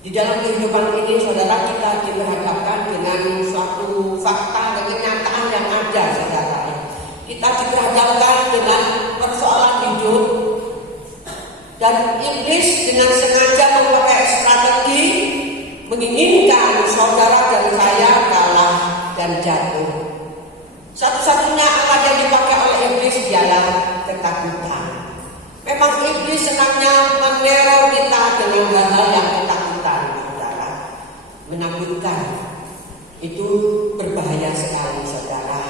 Di dalam kehidupan ini, saudara, kita diperhadapkan dengan suatu fakta dan kenyataan yang ada, saudara. Kita diperhadapkan dengan persoalan hidup, dan iblis dengan sengaja memakai strategi menginginkan saudara dan saya kalah dan jatuh. Satu-satunya alat yang dipakai oleh iblis ialah ketakutan. Memang iblis senangnya meneror kita dengan hal-hal yang ketakutan, saudara. Menakutkan itu berbahaya sekali, saudara.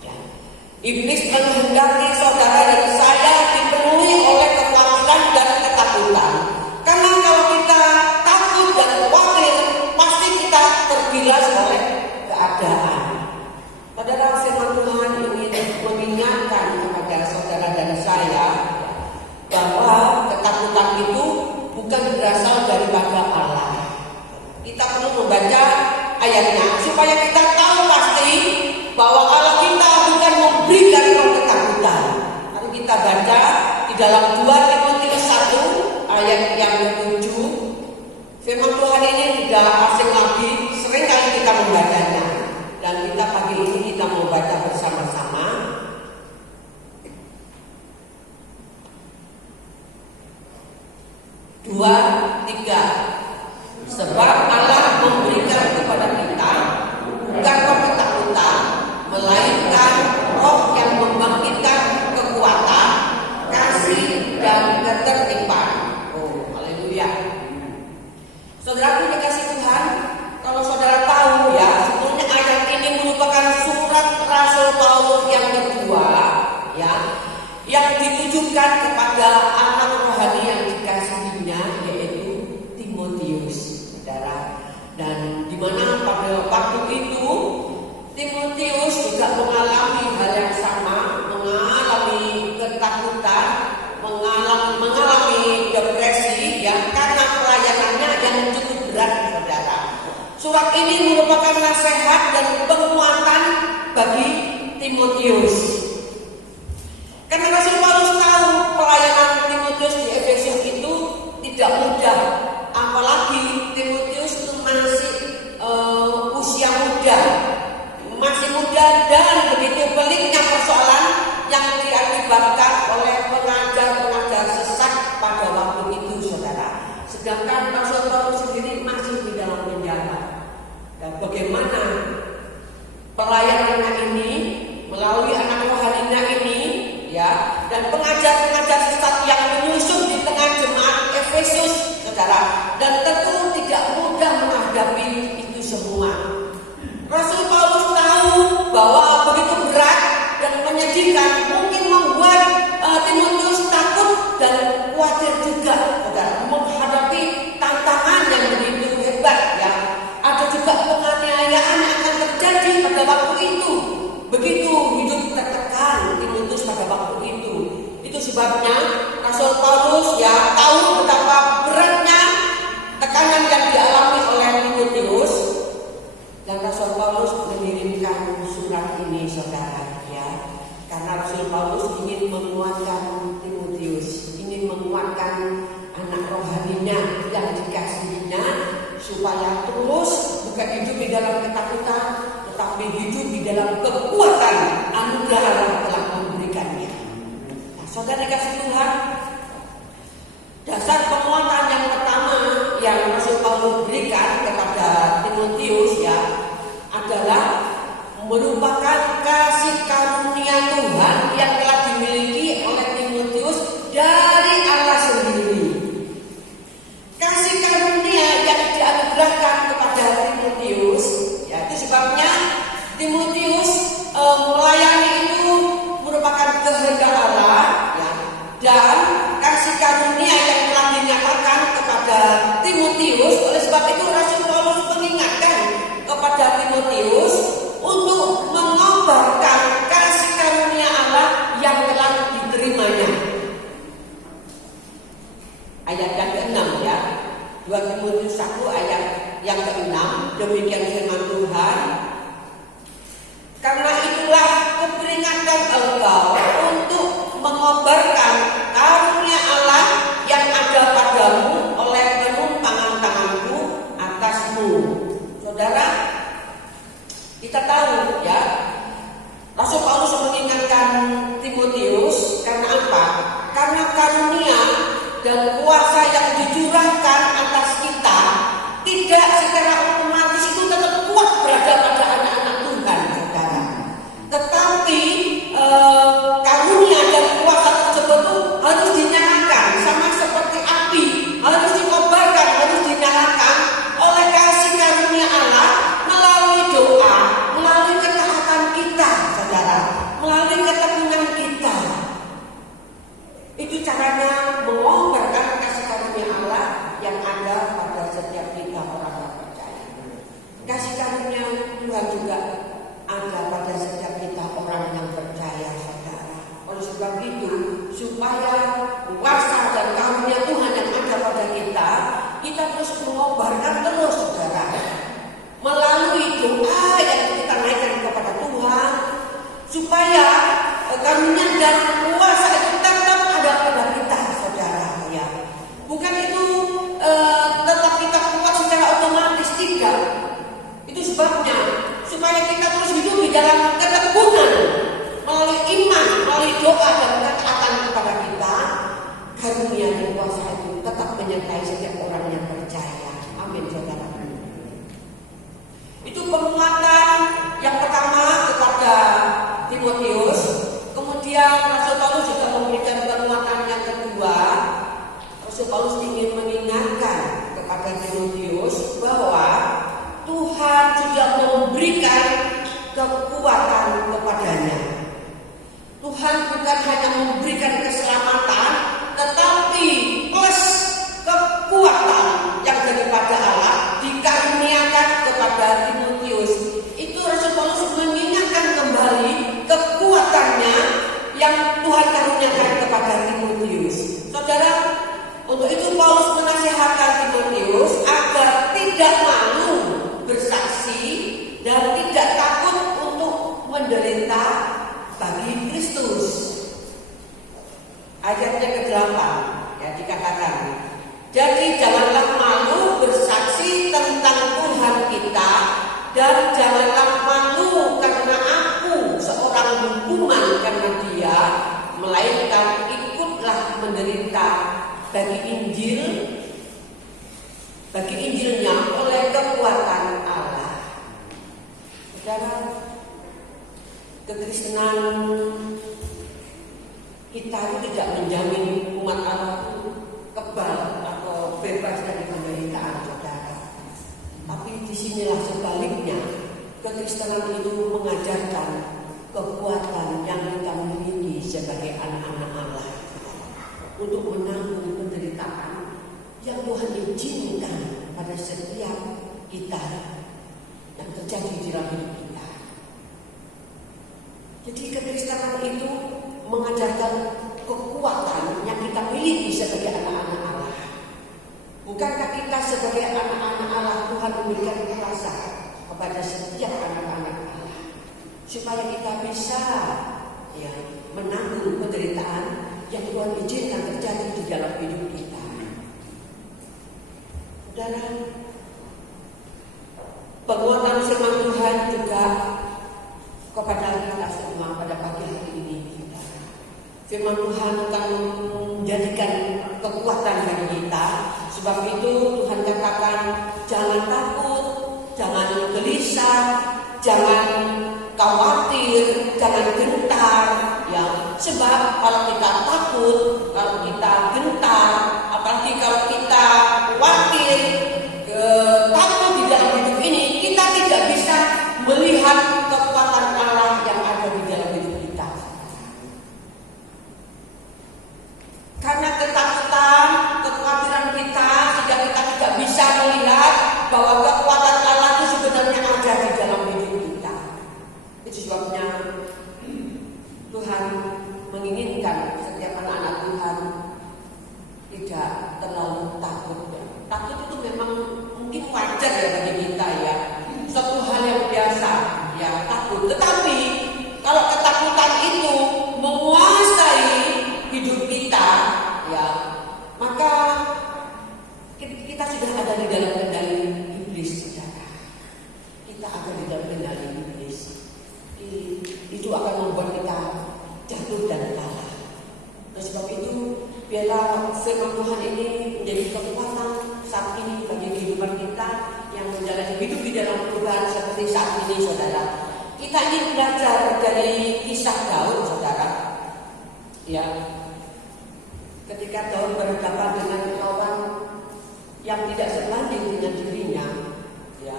Ya. Iblis menghendaki saudara dan saya dipenuhi oleh ketakutan dan ketakutan. Karena kalau kita takut dan khawatir, pasti kita tergilas oleh keadaan. Saudara, firman Tuhan ingin mengingatkan kepada saudara dan saya bahwa ketakutan itu bukan berasal daripada Allah. Kita perlu membaca ayatnya supaya kita tahu pasti bahwa Allah kita bukan memberikan roh ketakutan. Mari kita baca di dalam 2 Timotius 1 ayat yang ke-7. Firman Tuhan ini tidak asing lagi, sering kali kita membacanya. Dan kita pagi ini kita mau baca bersama-sama. 2, 3. Sebab Allah memberikan kepada kita bukan roh ketakutan, melainkan roh yang membangkitkan kekuatan, kasih dan ketertiban. Oh, haleluya. Saudaraku dikasih Tuhan, kalau saudara tahu ya, sebetulnya ayat ini merupakan surat Rasul Paulus yang kedua, ya, yang ditujukan kepada anak rohani yang dikasihinya, yaitu Timotius, saudara. Dan di mana pada waktu itu Timotius juga mengalami hal yang sama, mengalami ketakutan, mengalami depresi, ya, karena pelayanannya yang cukup berat, saudara. Surat ini merupakan nasihat dan penguatan bagi Timotius. Karena Rasul Paulus tahu pelayanan Timotius di Efesus itu tidak mudah, apalagi Timotius itu masih usia muda, dan begitu peliknya persoalan yang diakibatkan oleh pengajar-pengajar sesat pada waktu itu, saudara. Sedangkan Rasul Paulus sendiri masih di dalam penjara. Dan bagaimana pelayanannya ini melalui anak rohaninya ini, ya, dan pengajar-pengajar sesat yang menyusup di tengah jemaat Efesus, saudara, dan tentu tidak mudah menghadapi itu semua. Rasul Paulus tahu bahwa begitu berat dan menyedihkan, mungkin membuat Timotius takut dan khawatir juga, saudara, menghadapi tantangan yang begitu hebat, ya. Ada juga penganiayaan yang akan terjadi pada waktu itu. Begitu hidup tertekan Timotius pada waktu itu. Itu sebabnya Rasul Paulus, ya, tahu betapa beratnya tekanan yang dialami oleh Timotius. Dan Rasul Paulus mengirimkan surat ini, saudara, ya, karena Rasul Paulus ingin menguatkan Timotius, ingin menguatkan anak rohaninya yang dikasihinya, supaya terus bukan hidup di dalam ketakutan, tetapi hidup di dalam kekuatan anugerah Allah telah memberikannya. Nah, saudara dikasih Tuhan, dasar penguatan yang pertama yang Rasul Paulus berikan kepada Timotius, ya, adalah merupakan kasih karunia Tuhan yang telah dimiliki oleh Timotius dari Allah sendiri. Kasih karunia yang dianugerahkan kepada Timotius, ya, itu sebabnya Timotius melayani itu merupakan kehendak Allah, ya, dan kasih karunia yang telah dinyatakan kepada Timotius. Oleh sebab itu Rasul Paulus mengingatkan kepada Timotius untuk mengobarkan kasih karunia Allah yang telah diterimanya. Ayat yang ke-6, ya, 2 Timotius 1 ayat yang ke-6, demikian firman Tuhan. Karena itulah kuperingatkan engkau untuk mengobarkan karunia Allah yang ada padamu oleh penumpangan tanganku kuasa yang dicurahkan atas kita tidak secara otomatis itu tetap kuat berada pada anak-anak Tuhan, saudara. Tetapi karunia dan kuasa tersebut itu harus dinyalakan, sama seperti api, harus dikobarkan, harus dinyalakan oleh kasih karunia Allah melalui doa, melalui ketaatan kita, saudara, melalui ketekunan kita. Itu caranya mengobarkan kasih karunia Allah yang ada pada setiap kita orang yang percaya. Kasih karunia Tuhan juga ada pada setiap kita orang yang percaya, saudara. Oleh sebab itu, supaya kuasa dan karunia Tuhan yang ada pada kita terus mengobarkan terus, saudara, melalui doa yang kita naikkan kepada Tuhan, supaya karunia dan kuasa itu tetap ada pada kita, saudara. Ya, bukan itu tetap kita kuat secara otomatis, tidak. Itu sebabnya supaya kita terus hidup di dalam ketekunan melalui iman, melalui doa dan ketaatan kepada kita, karunia dan kuasa itu tetap menyertai setiap orang yang percaya. Amin, saudara. Itu penguatan yang pertama kepada Timotius. Kemudian Rasul Paulus juga memberikan penguatan yang kedua. Rasul Paulus ingin mengingatkan kepada Timotius bahwa Tuhan juga memberikan kekuatan kepadanya. Tuhan bukan hanya memberikan keselamatan, tetapi plus kekuatan yang daripada Allah dikaruniakan kepada Timotius. Itu Rasul Paulus mengingatkan kembali kekuatannya yang Tuhan karuniakan kepada Timotius. Saudara, untuk itu Paulus menasihatkan Timotius agar tidak malu bersaksi dan tidak takut untuk menderita bagi Kristus. Ayatnya ke-8 ya, dikatakan, jadi janganlah malu bersaksi tentang Tuhan kita, dan janganlah malu karena aku seorang hukuman karena dia, melainkan ikutlah menderita bagi Injilnya oleh kekuatan Allah. Saudara, kekristenan kita itu tidak menjamin umat Allah itu kebal atau bebas dari penderitaan, saudara. Tapi disinilah sebaliknya, kekristenan itu mengajarkan kekuatan yang kita miliki sebagai anak-anak Allah untuk menanggung penderitaan yang Tuhan izinkan pada setiap kita yang terjadi di dalam hidup kita. Jadi kekristenan itu mengajarkan kekuatan yang kita miliki sebagai anak-anak Allah. Bukankah kita sebagai anak-anak Allah, Tuhan memberikan kuasa kepada setiap anak-anak Allah supaya kita bisa menanggung penderitaan yang Tuhan izinkan terjadi di dalam hidup kita. Saudara, penguatan firman Tuhan juga kepada kita semua pada pagi hari ini. Firman Tuhan akan menjadikan kekuatan bagi kita. Sebab itu Tuhan katakan, jangan takut, jangan gelisah, jangan khawatir, jangan gentar. Ya, sebab kalau kita takut, kalau kita gentar, apalagi kalau kita khawatir, takut di dalam hidup ini, kita tidak bisa melihat kekuatan Allah yang ada di dalam hidup kita. Karena ketakutan, kekhawatiran kita, sehingga kita tidak bisa melihat bahwa kekuatan Allah itu sebenarnya ada di dalam hidup kita. Itu sebabnya Tuhan menginginkan setiap anak-anak Tuhan tidak ini menjadi kekuatan saat ini bagi kehidupan kita yang menjalani hidup di dalam Tuhan seperti saat ini, saudara. Kita ingin belajar dari kisah Daud, saudara. Ya, ketika Daud berhadapan dengan lawan yang tidak sebanding dengan dirinya, ya,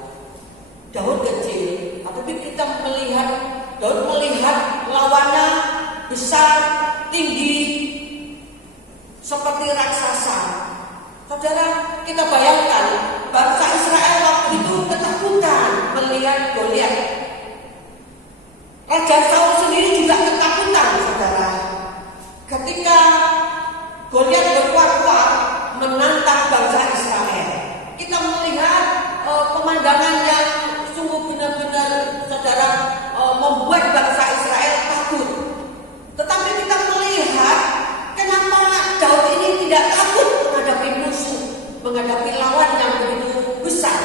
Daud kecil, tapi kita melihat Daud melihat lawannya besar, tinggi, seperti raksasa. Saudara, kita bayangkan bangsa Israel waktu itu ketakutan melihat Goliat. Raja Saul sendiri juga ketakutan, saudara. Ketika Goliat berkuat-kuat menantang bangsa Israel, kita melihat pemandangan yang sungguh benar-benar, saudara, membuat bangsa Israel takut. Tetapi kita melihat kenapa Daud ini tidak takut menghadapi musuh, menghadapi lawan yang begitu besar,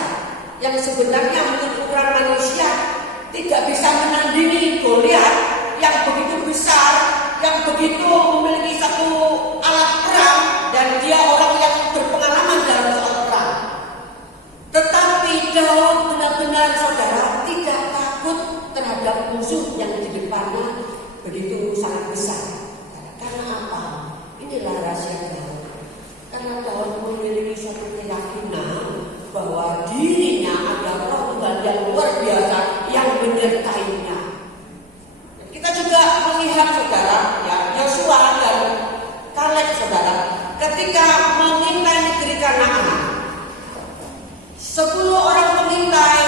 yang sebenarnya menurut ukuran manusia tidak bisa menandingi Goliat yang begitu besar, yang begitu memiliki satu alat perang, dan dia orang yang berpengalaman dalam soal perang. Tetapi Daud benar-benar, saudara, tidak takut terhadap musuh yang di depannya begitu sangat besar. Karena apa? Inilah rahasia Daud. Karena Daud memiliki suatu keyakinan bahwa dirinya ada roh Tuhan yang luar biasa yang menyertainya. Kita juga melihat, saudara, ya, Yosua dan Kaleb, saudara, ketika mengintai negeri Kanaan, 10 orang pengintai,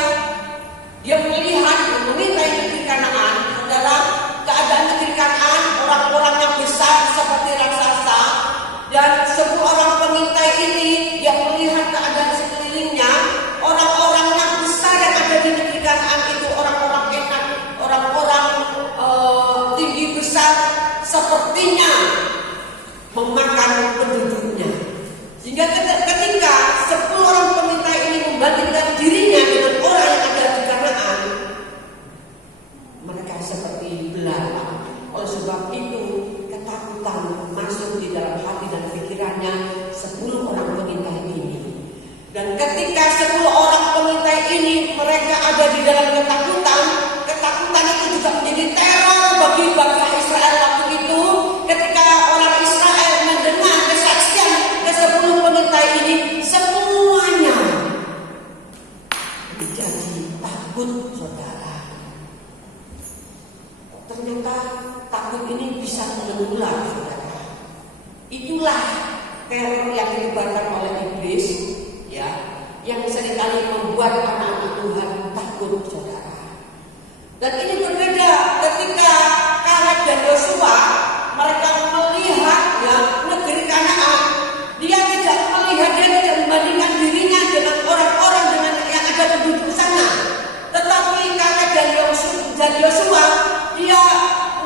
dia melihat mengintai negeri Kanaan, saudara, keadaan negeri Kanaan, orang-orang yang besar seperti raksasa, dan 10 orang pengintai ini dia melihat keadaan sekelilingnya, orang-orang yang besar yang ada di negeri Kanaan itu orang-orang enak, orang-orang tinggi besar, sepertinya memakan penduduknya. Sehingga ketika 10 orang pengintai ini membandingkan dirinya dengan orang yang ada di Kanaan, mereka seperti belalang. Oleh sebab itu ketakutan masuk di dalam hati dan pikirannya 10 orang pengintai ini. Dan ketika 10 orang pengintai ini mereka ada di dalam ketakutan, ketakutan itu juga menjadi teror bagi bangsa Israel waktu itu. Ketika orang Israel mendengar kesaksian ke-10 pengintai ini, semuanya menjadi takut, saudara. Ternyata takut ini bisa menular, saudara. Itulah teror yang disebarkan oleh iblis, ya, yang seringkali membuat anak-anak Tuhan takut, saudara. Dan ini berbeda ketika Kaleb dan Yosua mereka melihat, ya, negeri Kanaan. Dia tidak membandingkan dirinya dengan orang-orang dengan yang ada penduduk sana. Tetapi Kaleb dan Yosua dia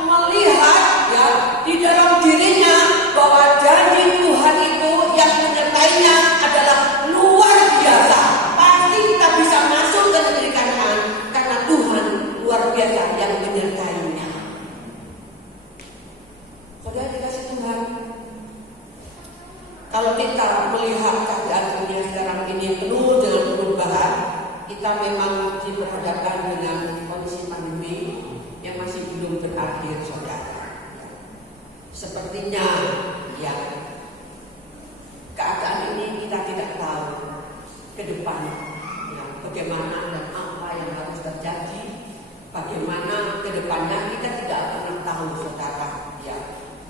melihat, ya, di dalam dirinya bahwa janji Tuhan itu yang menyertainya adalah luar biasa. Pasti kita bisa masuk ke negeri Kanaan karena Tuhan luar biasa yang menyertainya. Saudara dikasih Tuhan, kalau kita melihat keadaan dunia sekarang ini penuh dengan perubahan, kita memang diperhadapkan dengan kondisi pandemi yang masih belum berakhir, saudara. Sepertinya, ya, keadaan ini kita tidak tahu ke depan, ya, bagaimana dan apa yang harus terjadi, bagaimana ke depannya kita tidak pernah tahu, saudara. Ya,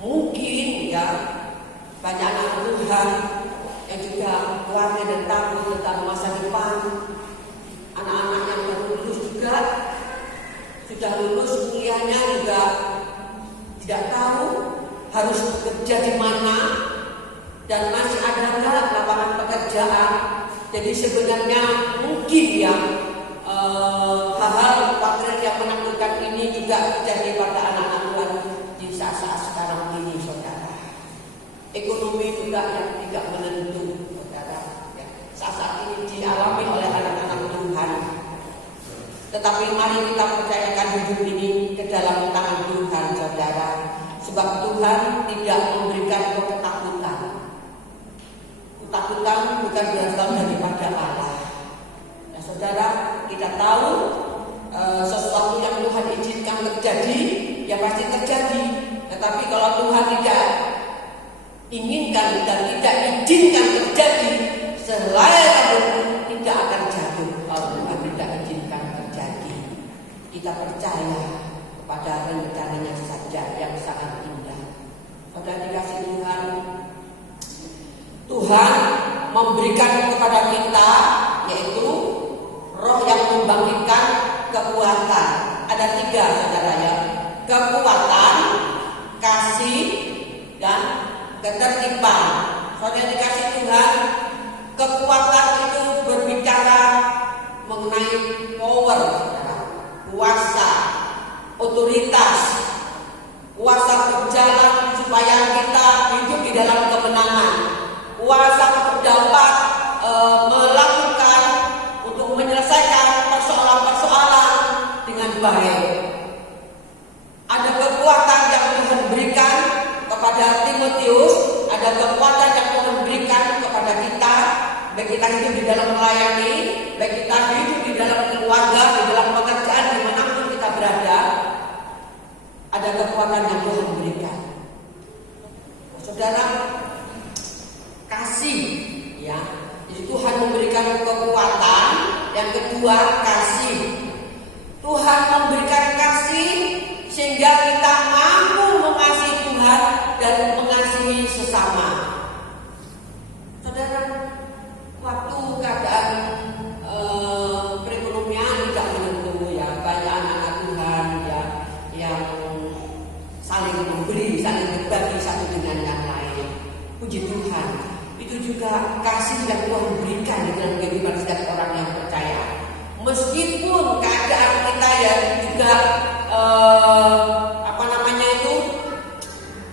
mungkin, ya, banyak anak Tuhan yang juga khawatir dan takut tentang masa depan. Anak-anak yang baru lulus juga, sudah lulus kuliahnya juga tidak tahu harus bekerja di mana dan masih ada nggak lapangan pekerjaan. Jadi sebenarnya mungkin, ya, hal-hal khawatir yang menakutkan ini juga terjadi pada anak-anak Tuhan di saat-saat sekarang ini, saudara. Ekonomi juga yang tidak menentu, saudara, ya, saat-saat ini dialami oleh anak-anak Tuhan. Tetapi mari kita percayakan hidup ini ke dalam tangan Tuhan, saudara. Sebab Tuhan tidak memberikan ketakutan. Ketakutan bukan berasal daripada Allah. Nah, saudara, kita tahu sesuatu yang Tuhan izinkan terjadi, ya pasti terjadi. Tetapi kalau Tuhan tidak inginkan dan tidak izinkan terjadi, selai rambut tidak akan jatuh. Kalau Tuhan tidak izinkan terjadi, kita percaya kepada rencananya saja yang sangat indah. Saudara dikasih Tuhan, Tuhan memberikan kepada kita yaitu roh yang membangkitkan kekuatan. Ada 3, saudara ya. Kekuatan, kasih, dan ketertiban. Saudara dikasih Tuhan, kekuatan itu berbicara mengenai power, saudara. Kuasa, otoritas, kuasa berjalan supaya kita hidup di dalam kemenangan, kuasa dapat melakukan untuk menyelesaikan persoalan-persoalan dengan baik. Ada kekuatan yang Tuhan berikan kepada Timotius, ada kekuatan yang Tuhan berikan kepada kita, baik kita hidup di dalam melayani, baik kita hidup di dalam keluarga, di dalam pekerjaan, dimanapun kita berada, ada kekuatan yang Tuhan berikan. Saudara, kasih, ya, jadi Tuhan memberikan kekuatan. Yang kedua, kasih. Tuhan memberikan kasih sehingga kita mampu mengasihi Tuhan dan mengasihi sesama. Saudara, waktu keadaan perekonomian tidak menentu, ya, banyak anak-anak Tuhan ya yang saling memberi, saling berbagi satu dengan yang lain. Puji Tuhan, itu juga kasih yang Tuhan berikan di dalam kehidupan setiap orang yang percaya. Meskipun keadaan kita ya juga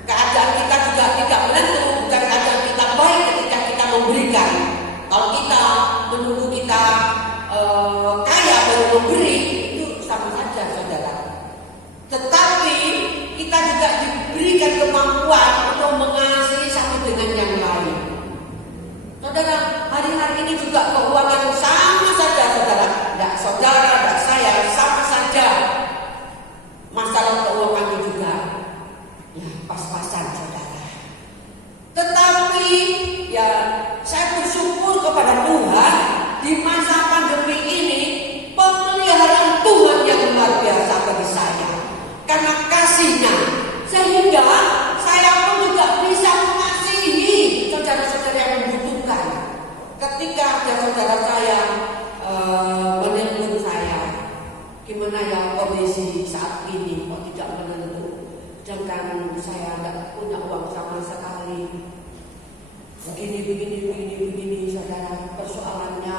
keadaan kita juga tidak menentu, bukan keadaan kita baik ketika kita memberikan. Kalau kita menunggu kita kaya baru memberi, itu sama saja, saudara. Tetapi kita juga diberikan kemampuan untuk mengasihi satu dengan yang lain. Saudara, hari-hari ini juga keuangan sama saja, saudara. Tidak saya, sama saja. Masalah keuangan juga, ya pas-pasan, saudara. Tetapi, ya saya bersyukur kepada Tuhan di masa pandemi ini, pemeliharaan Tuhan yang luar biasa bagi saya. Karena kasih-Nya, sehingga saya pun juga bisa mengasihi saudara-saudara yang membutuhkan. Ketika ada saudara saya menelpon saya, gimana ya kondisi saat ini kok tidak menentu, sedangkan saya tidak punya uang sama sekali. Begini, saudara, persoalannya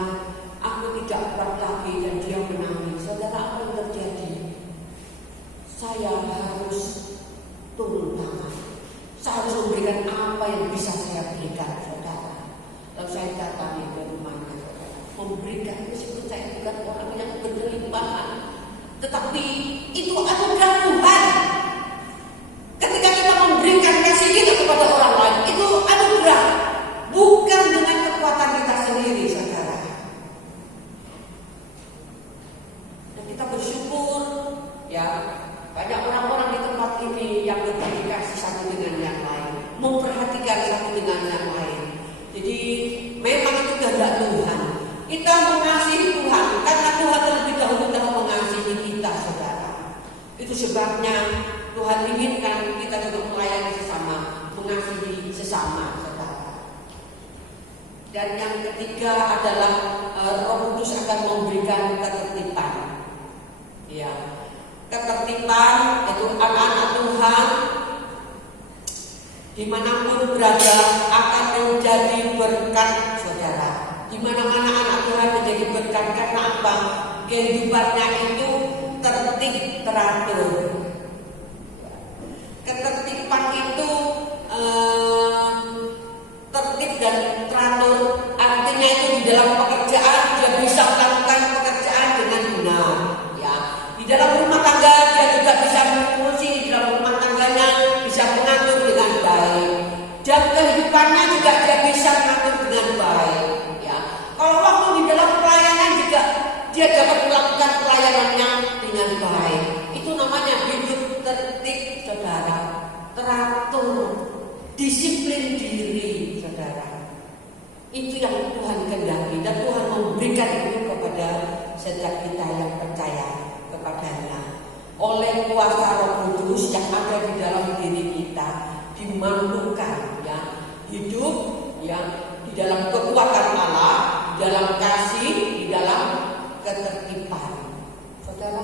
aku tidak kuat lagi dan dia menangis. Saudara, apa yang terjadi? Saya harus turun tangan. Saya harus memberikan apa yang bisa saya berikan, saudara. Lalu saya datangi ke rumahnya, saudara, memberikan, meskipun saya bukan orang yang berkelimpahan, tetapi itu anugerah Tuhan. Ketika kita memberikan kasih kita kepada orang lain, itu anugerah, bukan dengan kekuatan kita sendiri, saudara. Dan kita bersyukur, ya, banyak orang-orang di tempat ini yang berbagi kasih satu dengan yang lain, memperhatikan satu dengan yang lain. Jadi memang itu kehendak Tuhan. Kita mengasihi Tuhan karena Tuhan terlebih dahulu telah mengasihi kita, saudara. Itu sebabnya Tuhan inginkan kita juga melayani sesama, mengasihi sesama, saudara. Dan yang ketiga adalah Roh Kudus akan memberikan ketertiban. Ya, ketertiban yaitu anak-anak Tuhan dimanapun berada akan menjadi berkat, saudara. Di mana-mana anak Tuhan menjadi berkat karena apa? Kehidupannya itu tertib teratur. Ketertiban itu tertib dan teratur, artinya itu di dalam pekerjaan dia bisa melakukan pekerjaan dengan benar, ya. Di dalam rumah tangga dia juga bisa mengurusi di dalam rumah tangganya, bisa mengatur dengan baik. Dan kehidupannya juga dia bisa mengatur dengan dapat melakukan pelayanannya dengan baik. Itu namanya hidup tertib, saudara, teratur, disiplin diri, saudara. Itu yang Tuhan kehendaki dan Tuhan memberikan itu kepada setiap kita yang percaya kepadanya. Oleh kuasa Roh Kudus yang ada di dalam diri kita, dimampukan ya hidup ya di dalam kekuatan Allah, di dalam kasih, di dalam ketertiban. Saudara,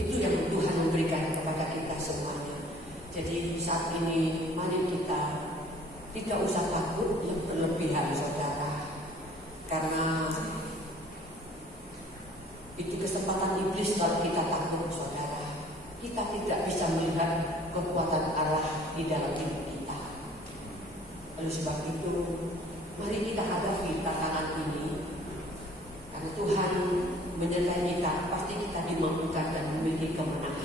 itu yang Tuhan memberikan kepada kita semuanya. Jadi saat ini mari kita tidak usah takut yang berlebihan, saudara, karena itu kesempatan iblis kalau kita takut, saudara. Kita tidak bisa melihat kekuatan Allah di dalam hidup kita. Oleh sebab itu, mari kita hadapi tantangan ini, karena Tuhan menyertai kita, pasti kita dimampukan dan memiliki kemenangan.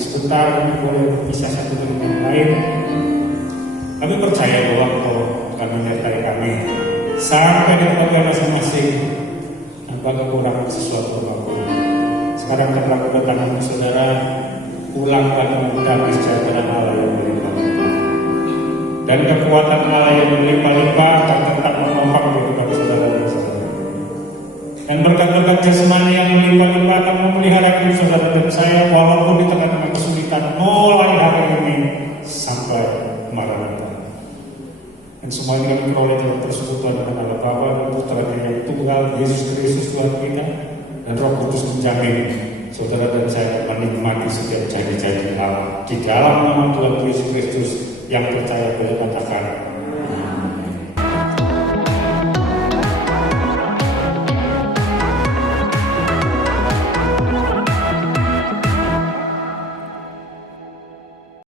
Sebentar kami boleh berpisah satu dengan yang lain. Kami percaya bahwa Engkau akan menyertai kami sampai di tempat masing-masing tanpa kekurangan sesuatu apapun. Sekarang telah kedatangan saudara, pulangkan dengan damai sejahtera Allah yang berlimpah-limpah, dan kekuatan Allah yang berlimpah-limpah akan tetap menopang kehidupan saudara dan saudara. Dan berkat-berkat jasmani yang berlimpah-limpah akan memelihara hidup saudara dan saya walaupun di tengah-tengah kesulitan mulai hari ini sampai maranatha. Dan semua ini kami peroleh dalam persekutuan dengan Allah Bapa dan Putra yang tunggal, Yesus Kristus Tuhan kita, dan Roh Kudus menjamin saudara dan saya menikmati setiap janji-janji Allah di dalam nama Tuhan Yesus Kristus yang percaya boleh katakan